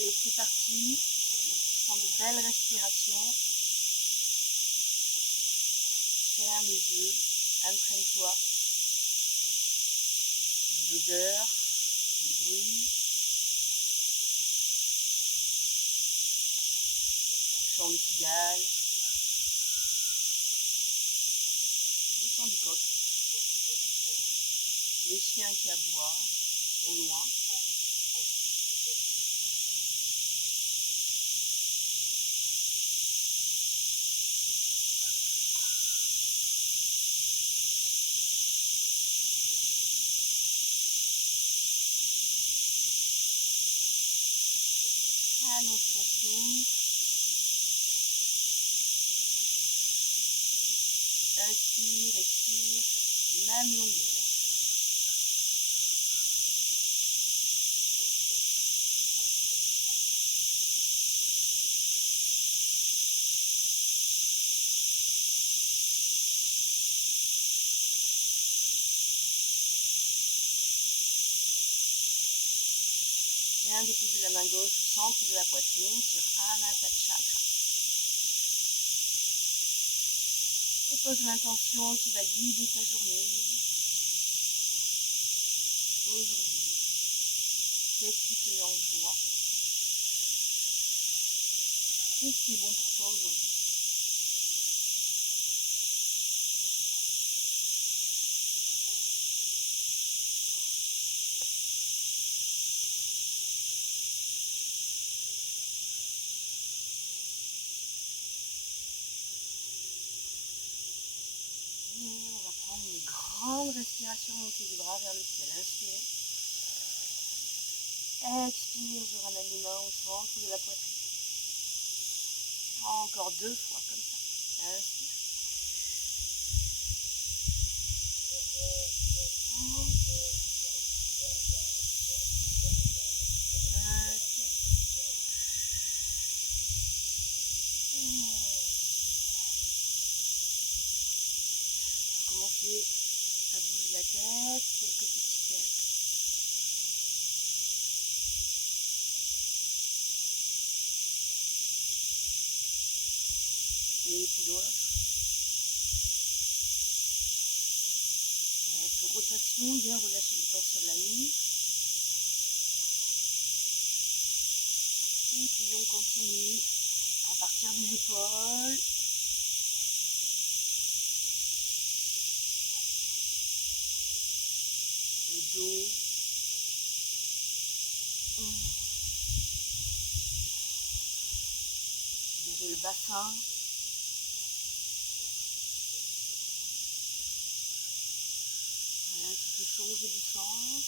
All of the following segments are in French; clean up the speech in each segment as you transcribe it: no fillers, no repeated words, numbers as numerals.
Allez, c'est parti. Prends de belles respirations. Ferme les yeux. Imprègne-toi des odeurs, des bruits, le chant des cigales, le chant du coq, les chiens qui aboient au loin. Allonge ton souffle. Inspire, expire, même longueur. Viens déposer la main gauche au centre de la poitrine sur Anahata Chakra. Et pose l'intention qui va guider ta journée. Aujourd'hui, qu'est-ce qui te met en joie? Qu'est-ce qui est bon pour toi aujourd'hui? Et on va prendre une grande respiration, monter les bras vers le ciel. Inspire. Expire, je ramène les mains au centre de la poitrine. Encore 2 fois comme ça. Inspire. On va commencer à bouger la tête, quelques petits cercles. Et puis l'autre. Quelques rotations, bien relâcher le temps sur la nuque. Et puis on continue à partir des épaules. Le dos. Libérer le bassin. Voilà, tu peux changer de sens.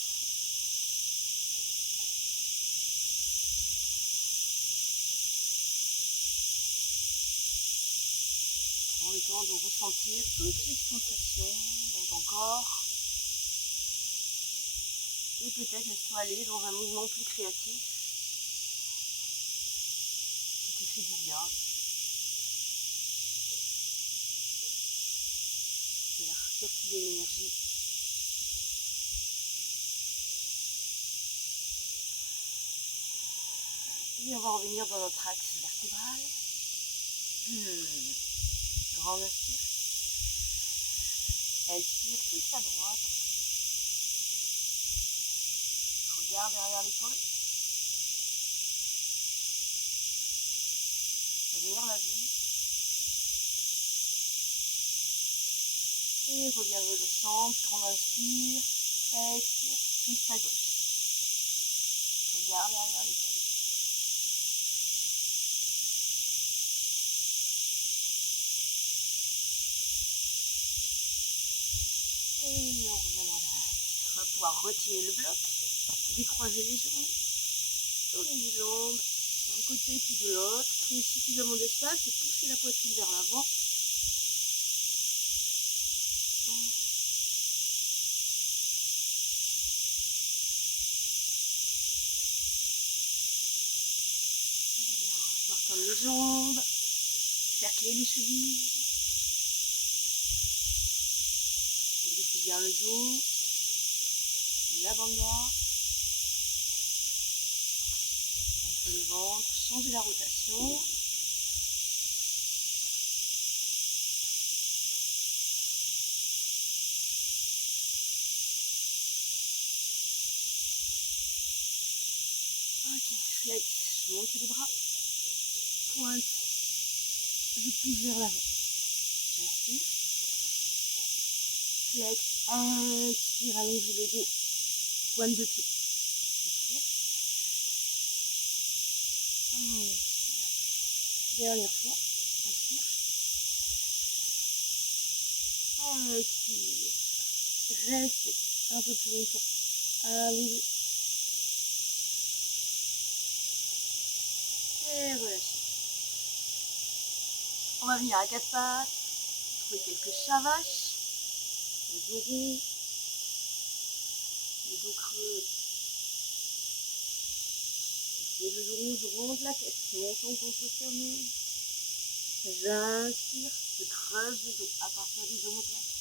Prends le temps de ressentir toutes les sensations dans ton corps. Et peut-être laisse-toi aller dans un mouvement plus créatif qui te fait du bien. Faire circuler l'énergie. Et on va revenir dans notre axe vertébral. Grande inspire. Expire, twist à droite. Regarde derrière l'épaule. Tenir la vue. Et reviens vers le centre. Grande inspire. Expire, twist à gauche. Regarde derrière l'épaule. Et on revient dans l'axe. On va pouvoir retirer le bloc, décroiser les jambes, tourner les jambes d'un côté puis de l'autre, créer suffisamment d'espace et pousser la poitrine vers l'avant. On va retendre les jambes, cercler les chevilles. Redressez bien le dos, la bande droite. renforcer le ventre, changer la rotation. Ok, flex, je monte les bras, pointe, je pousse vers l'avant, j'inspire, flex, expire, allonger le dos, pointe de pied, inspire, expire, dernière fois, inspire, expire, restez un peu plus longtemps, allongez, et relâchez. On va venir à quatre pattes, trouver quelques chavaches, le dos rond, le dos creux. Et le dos rond, je rentre la tête, montant contre sternum. J'inspire, je creuse le dos à partir des omoplates.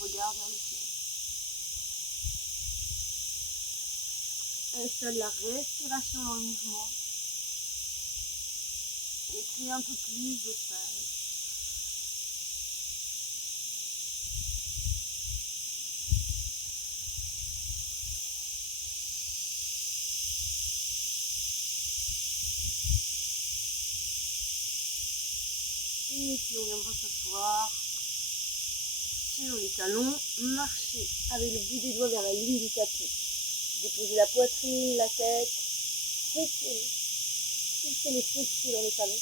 Regarde vers le ciel. Installe la respiration dans le mouvement. Et crée un peu plus d'espace. Et puis on viendra s'asseoir sur les talons, marcher avec le bout des doigts vers la ligne du tapis. Déposer la poitrine, la tête, s'étirer, pousser les fessiers dans les talons.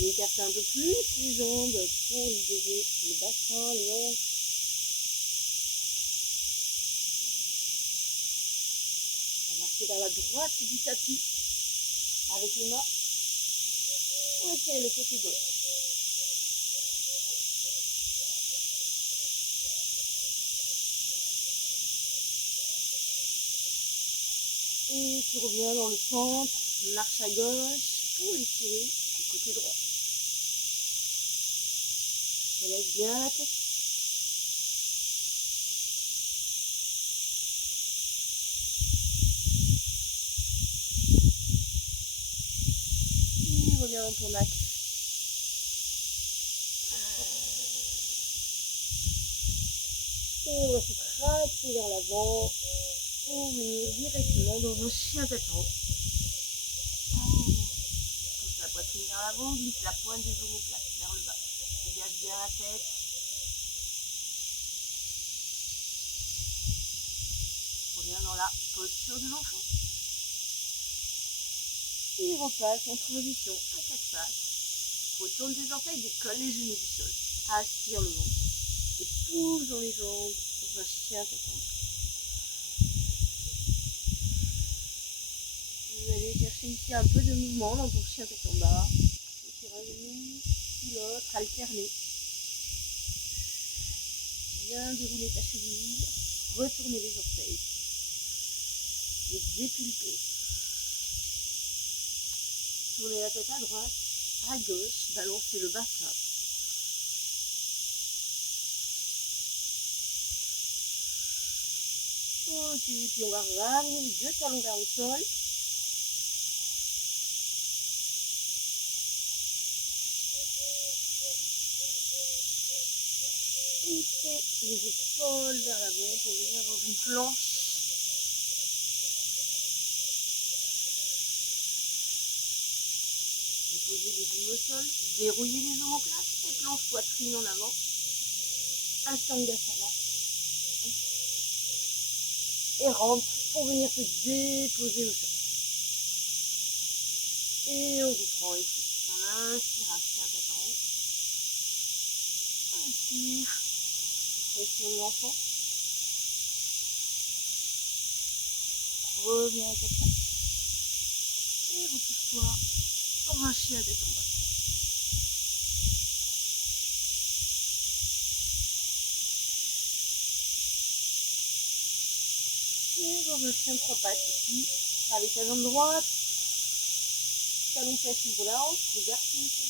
Et écarter un peu plus les jambes pour libérer le bassin, les hanches. On va marcher vers la droite du tapis avec les mains. On étire le côté gauche. Et tu reviens dans le centre, marche à gauche pour étirer le côté droit. Relâche bien la tête. Et reviens dans ton axe. Et on va se tracter vers l'avant pour venir directement dans un chien tête en haut. Pousse la poitrine vers l'avant, glisse la pointe des omoplates vers le bas. Dégage bien la tête. Reviens dans la posture de l'enfant. Et repasse en transition à quatre pattes. Retourne tes orteils, décolle les genoux du sol. Aspire le ventre. Et pousse dans les jambes dans un chien tête en bas. Vous allez chercher ici un peu de mouvement dans ton chien tête en bas. Sur un genou, puis l'autre, alterner. Bien dérouler ta cheville. Retourner les orteils. Les dépulper. Tournez la tête à droite, à gauche, balancez le bassin. Ok, puis on va ramener les deux talons vers le sol. Poussez les épaules vers l'avant pour venir dans une planche. Déposez les genoux au sol, verrouillez les omoplates et planche poitrine en avant. Astangasana. Et rentre pour venir se déposer au sol. Et on reprend ici. On inspire un chien tête en haut. On inspire. Position de l'enfant. Reviens à quatre pattes. Et repousse-toi dans un chien tête en bas. Et dans un chien trois pattes ici, avec la jambe droite, talon fesse, ouvre la hanche, regarde sur le sol.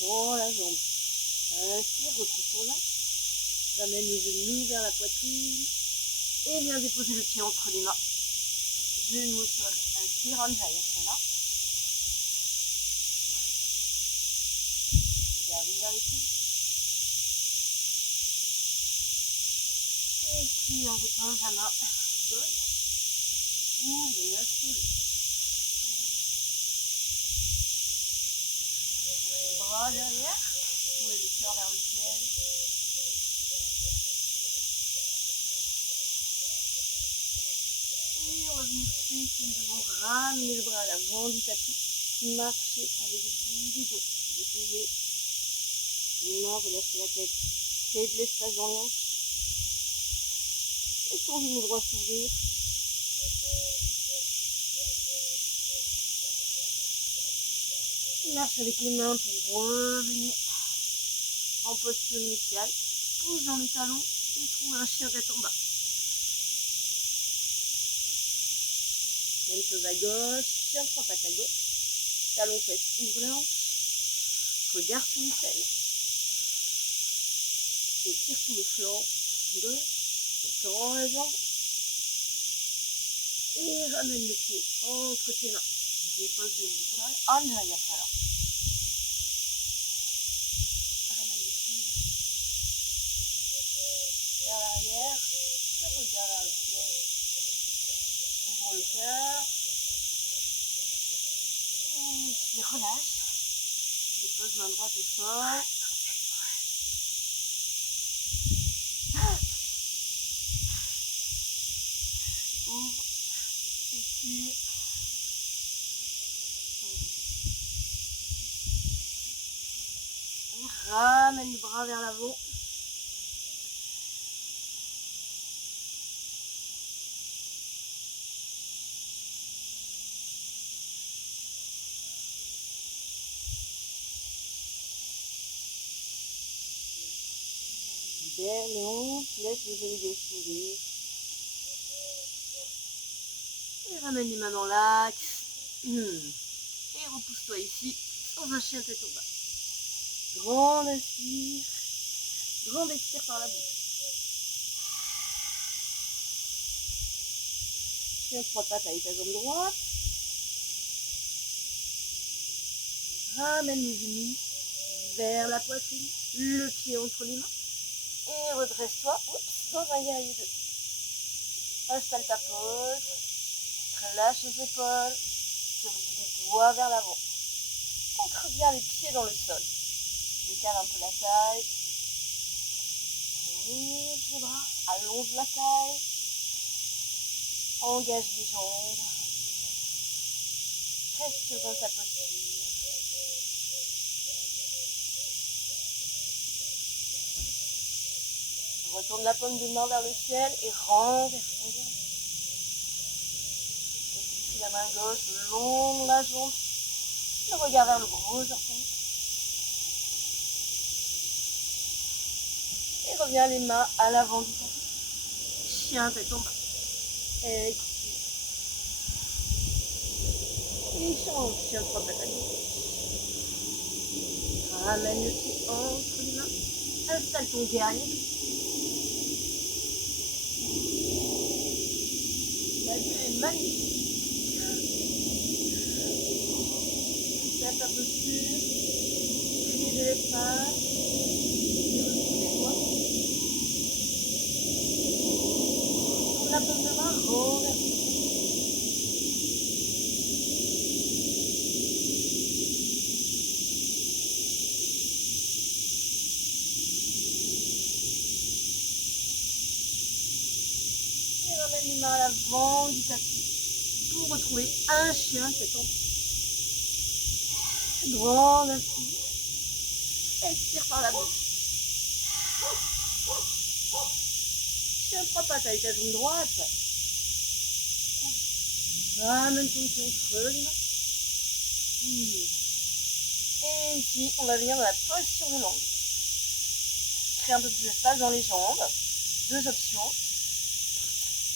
Tends la jambe. Inspire, retrouve ton axe. Ramène le genou vers la poitrine. Et viens déposer le pied entre les mains. Genou au sol. Inspire, Anjayasana. Regarde vers les pieds. Et puis on dépose la main gauche. Ouvre et inspire. Les bras derrière. Tournez le cœur vers le ciel. Et on va venir fléchir, nous devons ramener le bras à l'avant du tapis. Marcher avec le bout des dos. Déposer les mains, relâcher la tête. Créer de l'espace dans les hanches. Et ton genou droit s'ouvrir. Marche avec les mains pour revenir en posture initiale. Pousse dans les talons et trouve un chien tête en bas. Même chose à gauche, chien 3 pattes à gauche. Talon fesse, ouvre les hanches. Regarde sur l'aisselle. Et tire tout le flanc gauche. Retends la jambe. Et ramène le pied entre tes mains. Dépose le genou au sol. Anjayasana. Ramène les coudes vers l'arrière. Je regarde vers le ciel. Ouvre le cœur. Et relâche. Dépose main droite au sol. Ouvre. Étire. Et ramène le bras vers l'avant. Libère les hanches, laisse le genou gauche s'ouvrir. Et ramène les mains dans l'axe. Et repousse-toi ici, sans un chien tête au bas. Grande inspire. Grande expire par la bouche. Chien 3 pattes avec ta jambe droite. Ramène les genoux vers la poitrine. Le pied entre les mains. Et redresse-toi dans un guerrier 2. Installe ta pose. Relâche les épaules. Tire le bout des doigts vers l'avant. Ancre bien les pieds dans le sol. Décale un peu la taille. Allonge les bras. Allonge la taille. Engage les jambes. Respire dans ta posture. Retourne la paume de main vers le ciel et renverse ton guerrier. Et puis la main gauche le long de la jambe. Le regard vers le gros orteil. Et reviens les mains à l'avant du tapis. Chien tête en bas. Expire. Et change. Chien 3 pattes à gauche. Ramène le pied entre les mains. Installe ton guerrier. La vue est magnifique. Installe ta posture. Crée de l'espace. Tire le bout des doigts. Tourne la paume de main, renverse. Et ramène les mains à l'avant du tapis pour retrouver un chien tête en bas. Grande inspire. Expire par la bouche. Chien 3 pattes avec ta jambe droite. Ramène ton pied entre les mains. Et ici, on va venir dans la posture de langue. Créer un peu plus d'espace dans les jambes. Deux options.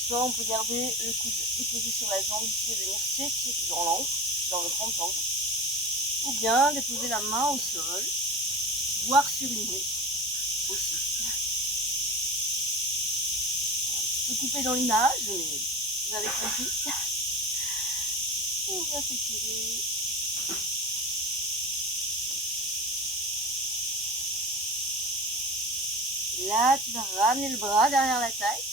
Soit on peut garder le coude déposé sur la jambe ici et venir s'étirer dans l'angle, dans le grand angle. Ou bien déposer la main au sol voire sur une nuit aussi. Un petit peu coupé dans l'image, mais vous avez compris. On vient s'étirer. Là, tu vas ramener le bras derrière la taille.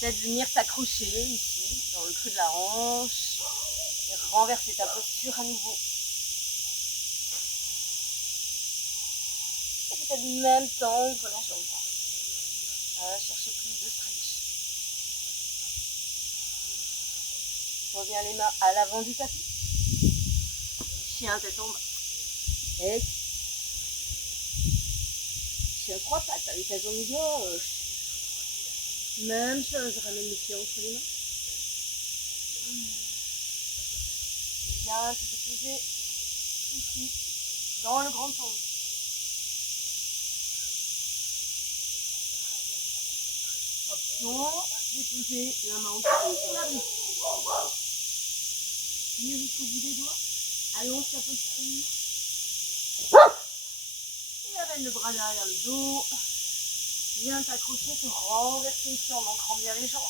Peut-être venir t'accrocher ici, dans le creux de la hanche. Et renverser ta posture à nouveau. Et peut-être même tendre la jambe. Chercher plus de stretch. Reviens les mains à l'avant du tapis. Chien tête en bas. Et chien trois pattes avec la jambe gauche. Même chose, ramène le pied entre les mains. Viens te déposer ici, dans le grand angle. Option, déposer la main en dessous sur la brique. Tire jusqu'au bout des doigts. Allonge ta posture. Et amène le bras derrière le dos. Viens t'accrocher, te renverser ici en ancrant bien les jambes.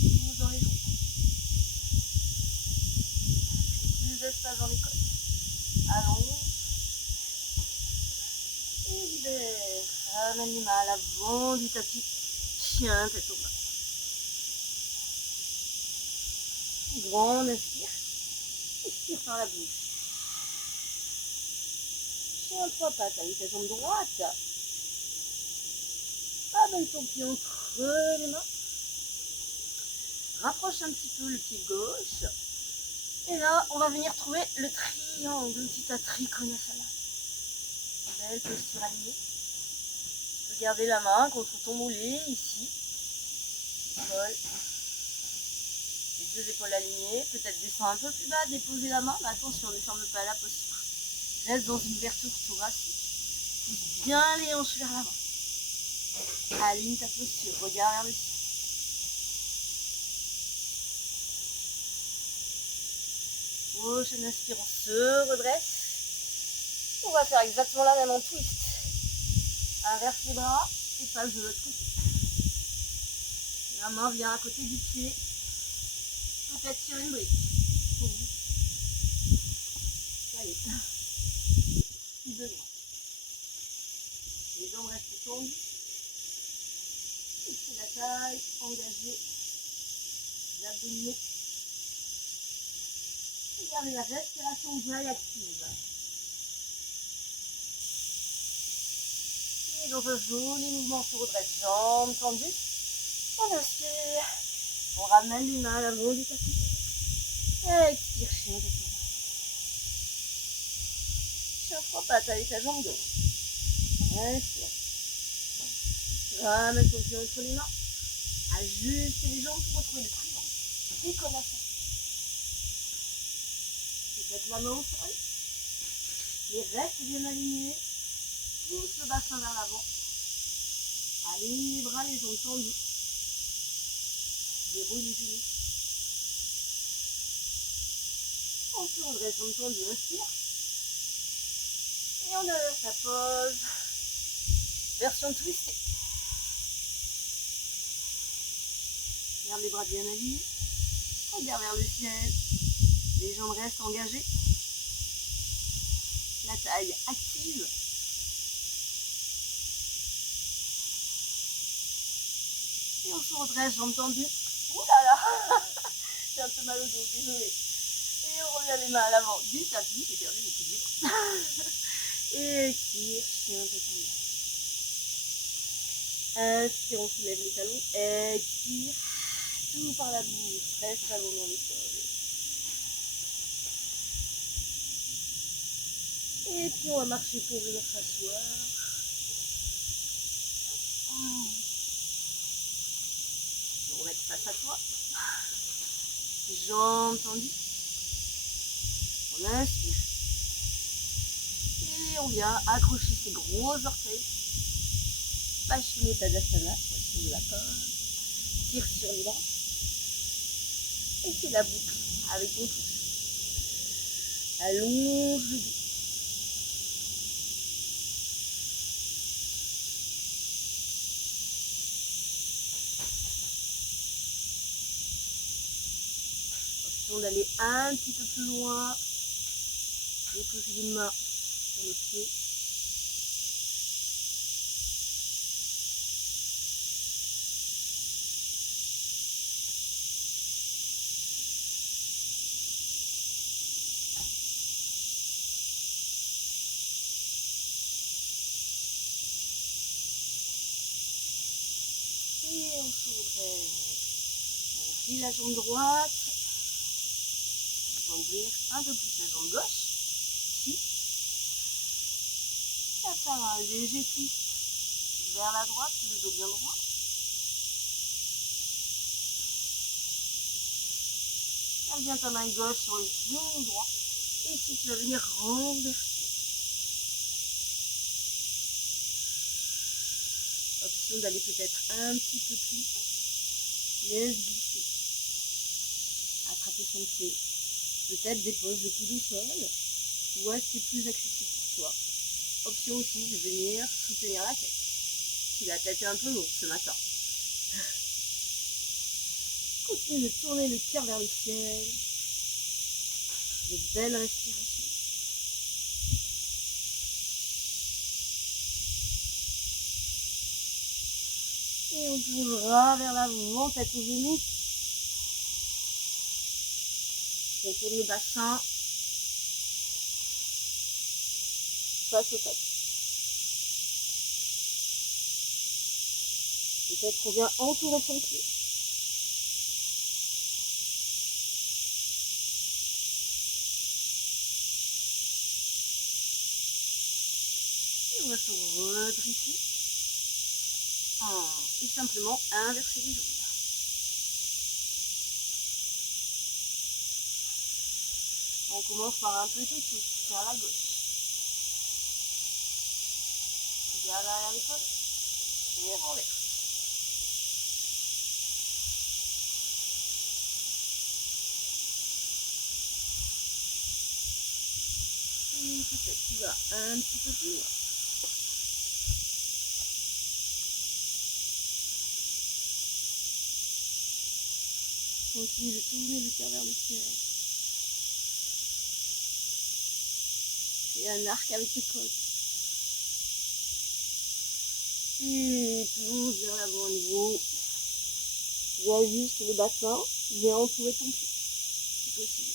Pousse dans les jambes. Plus d'espace dans les côtes. Allonge. Et libère. Ramène les mains à l'avant du tapis. Chien, tête au bas. Grande inspire. Expire par la bouche. Chien trois pattes avec ta jambe droite. Amène ton pied entre les mains. Rapproche un petit peu le pied gauche. Et là, on va venir trouver le triangle, Utthita Trikonasana. Belle posture alignée. Tu peux garder la main contre ton mollet, ici. Épaule. Les deux épaules alignées. Peut-être descendre un peu plus bas, déposer la main. Mais attention, ne ferme pas la posture. Reste dans une ouverture thoracique. Pousse bien les hanches vers l'avant. Aligne ta posture, regarde vers le ciel. Prochaine inspire, on se redresse. On va faire exactement la même en twist. Inverse les bras et passe de l'autre côté. La main vient à côté du pied. Peut-être sur une brique. Pour vous. Allez. Si besoin. Les jambes restent tendues. Fixez la taille, engagez les abdominaux. Et gardez la respiration bien active. Et dans un joli mouvement, on se redresse, jambes tendues. On inspire. On ramène les mains à l'avant du tapis. Expire, chien tête en bas. Chien trois pattes avec la jambe gauche. Inspire. Ramène ton pied entre les mains. Ajuste les jambes pour retrouver le triangle. Trikonasana. Peut-être la main au sol. Les restes bien alignés. Pousse le bassin vers l'avant. Aligne les bras, les jambes tendues. Déroule les genoux. On se redresse, jambes tendues, inspire. Et on inverse la pose. Version twistée. Garde les bras bien alignés. Regarde vers le ciel. Les jambes restent engagées. La taille active. Et on se redresse, jambes tendues. Ouh là là. J'ai un peu mal au dos, désolé. Et on revient les mains à l'avant du tapis. J'ai perdu l'équilibre. Et expire, chien tête en bas. Inspire, on soulève les talons. Expire. Tout par la bouche. Reste talon dans le sol. Et puis on va marcher pour venir s'asseoir. On va remettre face à toi. Jambes tendues. On inspire. Et on vient accrocher ses gros orteils. Paschimottanasana, sur de la corde. Tire sur les bras. Et c'est la boucle avec ton pouce. Allonge le dos. Option d'aller un petit peu plus loin. Déposer les mains sur les pieds. Et on se redresse. On file la jambe droite. On va ouvrir un peu plus la jambe gauche. Ici. Et à faire un léger twist vers la droite, le dos bien droit. Elle vient ta main gauche sur le genou droit. Et ici, tu vas venir renverser. Option d'aller peut-être un petit peu plus loin. Laisse glisser. Attraper son pied. Peut-être dépose le coude au sol. Tu vois ce qui est plus accessible pour toi. Option aussi de venir soutenir la tête. Si la tête est un peu lourde ce matin. Continue de tourner le cœur vers le ciel. De belles respirations. Et on tournera vers l'avant, tête aux genoux. On tourne le bassin face au tapis. Peut-être on vient entourer son pied. Et on va se redresser. Et simplement inverser les jambes. On commence par un petit twist vers la gauche. Garde derrière l'épaule et renverse. Et peut-être tu vas un petit peu plus loin. Continue de tourner le cœur vers le ciel. Fais un arc avec tes côtes. Et plonge vers l'avant à nouveau. Réajuste le bassin. Viens entourer ton pied, si possible.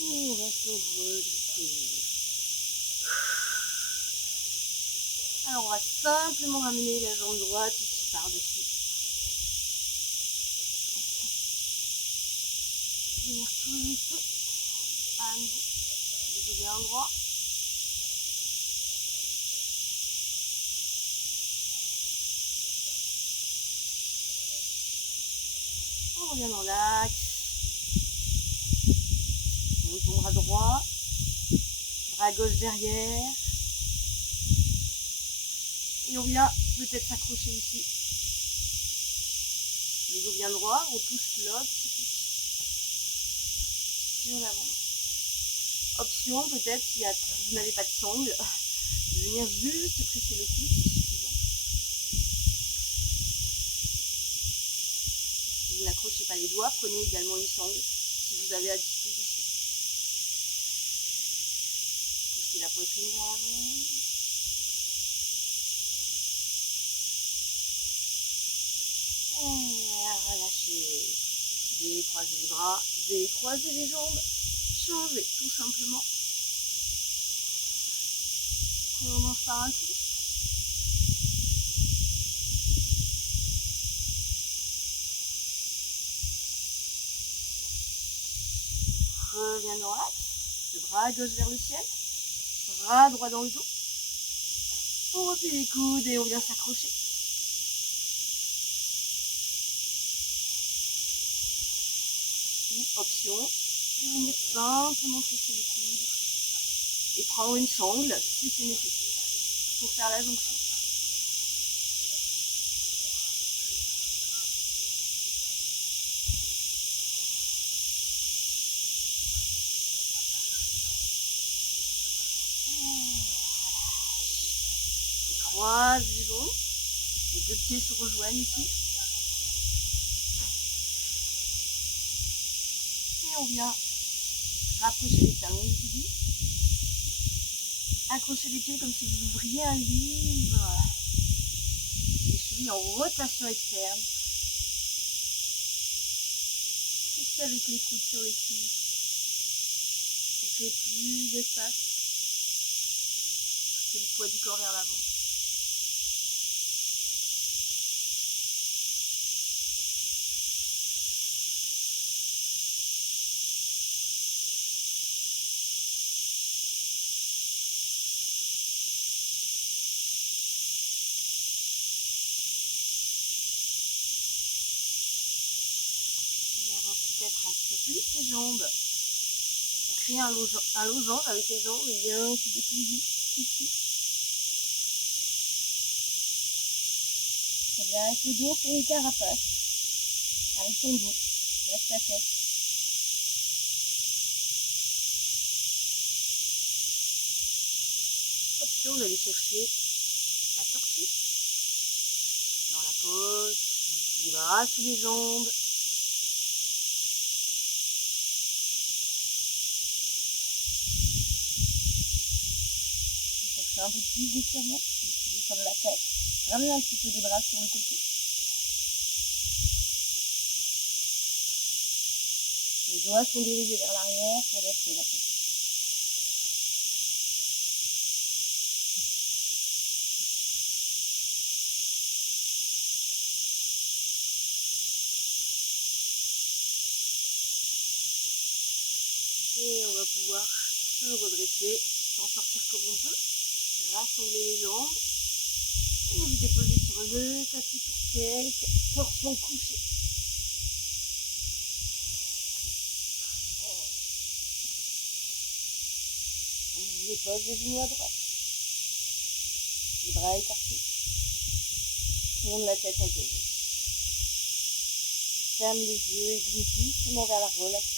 On va se redresser. Alors on va simplement ramener la jambe droite ici par-dessus. Venir twister à nouveau. Le dos bien droit. On revient dans l'axe. Monte ton bras droit. Bras gauche derrière. Et on vient peut-être s'accrocher ici. Le dos bien droit. On pousse l'autre sur l'avant. Option peut-être si vous n'avez pas de sangle, de venir juste presser le coude, c'est suffisant. Si vous n'accrochez pas les doigts, prenez également une sangle si vous avez à disposition. Poussez la poitrine vers l'avant. Et relâchez. Décroisez les bras, décroisez les jambes. Changez tout simplement. On commence par un twist. Reviens dans l'axe. Le bras gauche vers le ciel. Bras droit dans le dos. On replie les coudes et on vient s'accrocher. Ou option de venir simplement presser le coude et prendre une sangle si c'est nécessaire pour faire la jonction. Je croise les jambes, les deux pieds se rejoignent ici. Et on vient rapprocher les talons du pied. Accrochez les pieds comme si vous ouvriez un livre. Les chevilles en rotation externe. Pressez avec les coudes sur les cuisses pour créer plus d'espace. Poussez le poids du corps vers l'avant. Peut-être un petit peu plus ses jambes pour créer un losange avec les jambes et bien se déposer ici. Avec le dos, fais une carapace avec ton dos, reste la tête. Option d'aller chercher la tortue dans la pose, les bras sous les jambes. Un peu plus d'étirement, descends de la tête, ramenez un petit peu les bras sur le côté. Les doigts sont dirigés vers l'arrière, relâchez la tête. Et on va pouvoir se redresser, s'en sortir comme on peut. Rassembler les jambes et vous déposer sur le tapis pour quelques torsions couchées. On dépose les genoux à droite, les bras écartés, tourne la tête à gauche. Ferme les yeux et glisse doucement vers la relaxation.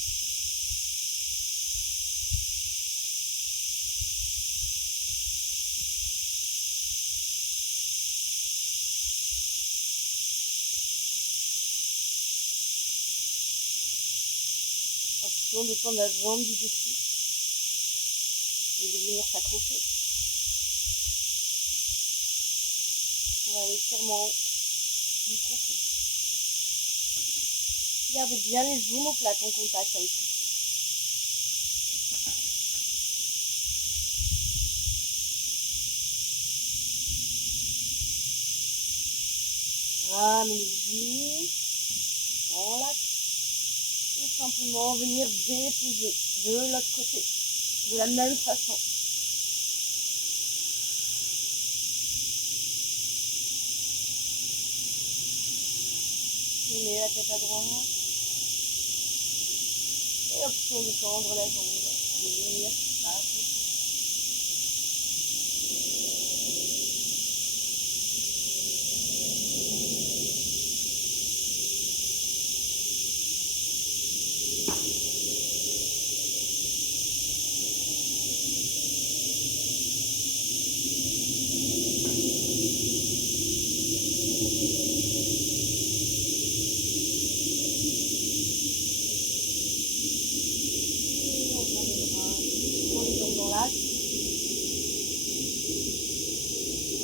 Option de tendre la jambe du dessus et de venir s'accrocher pour un étirement plus profond. Gardez bien les omoplates en contact avec le sol. Ramenez les genoux dans l'axe. Et simplement venir déposer de l'autre côté, de la même façon. Tournez la tête à droite. Et option de tendre la jambe, de venir s'accrocher.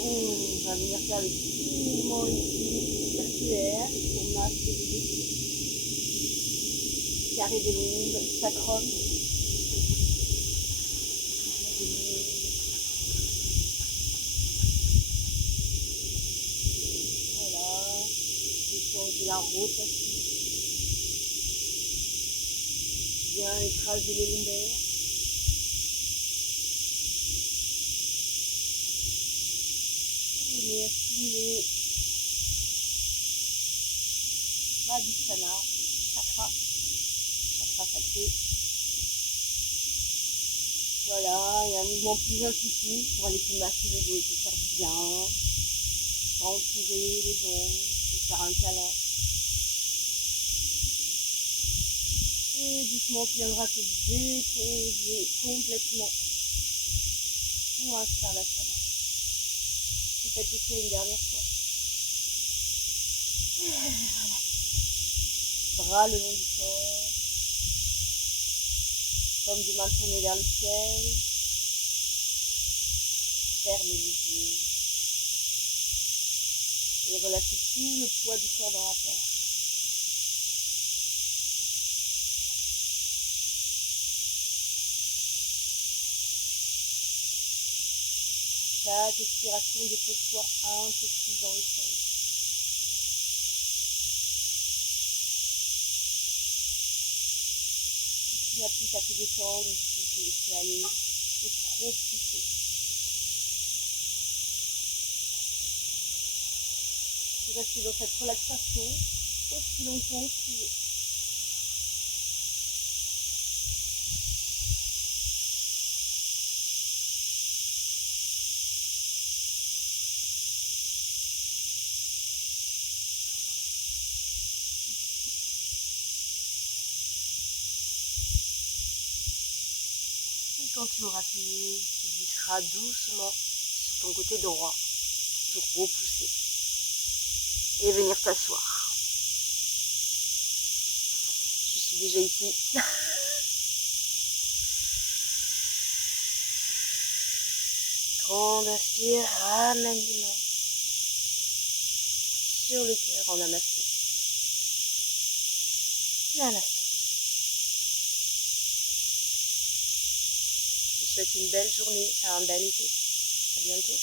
On va venir faire le petit mouvement ici circulaire pour masquer le dos. Carré des lombes, sacrum. Voilà. Détendre la rotation. Bien écraser les lombaires. Venir stimuler Svadhisthana, chakra sacré. Voilà, et un mouvement plus intuitif pour aller te masser le dos et te faire du bien, t'entourer les jambes, te faire un câlin. Et doucement, tu viendras te déposer complètement pour un Savasana. Je vais t'étouffer une dernière fois. Bras le long du corps. Paume de main tournée vers le ciel. Fermez les yeux. Et relâchez tout le poids du corps dans la terre. Chaque expiration, dépose-toi un peu plus dans le sol. Tu n'as plus qu'à te détendre ici, te laisser aller et profiter. Tu restes dans cette relaxation aussi longtemps que tu veux. Et quand tu auras fini, tu glisseras doucement sur ton côté droit pour te repousser et venir t'asseoir. Je suis déjà ici. Grande inspire, ramène les mains sur le cœur en namasté. Namasté. Je te souhaite une belle journée et un bel été. À bientôt.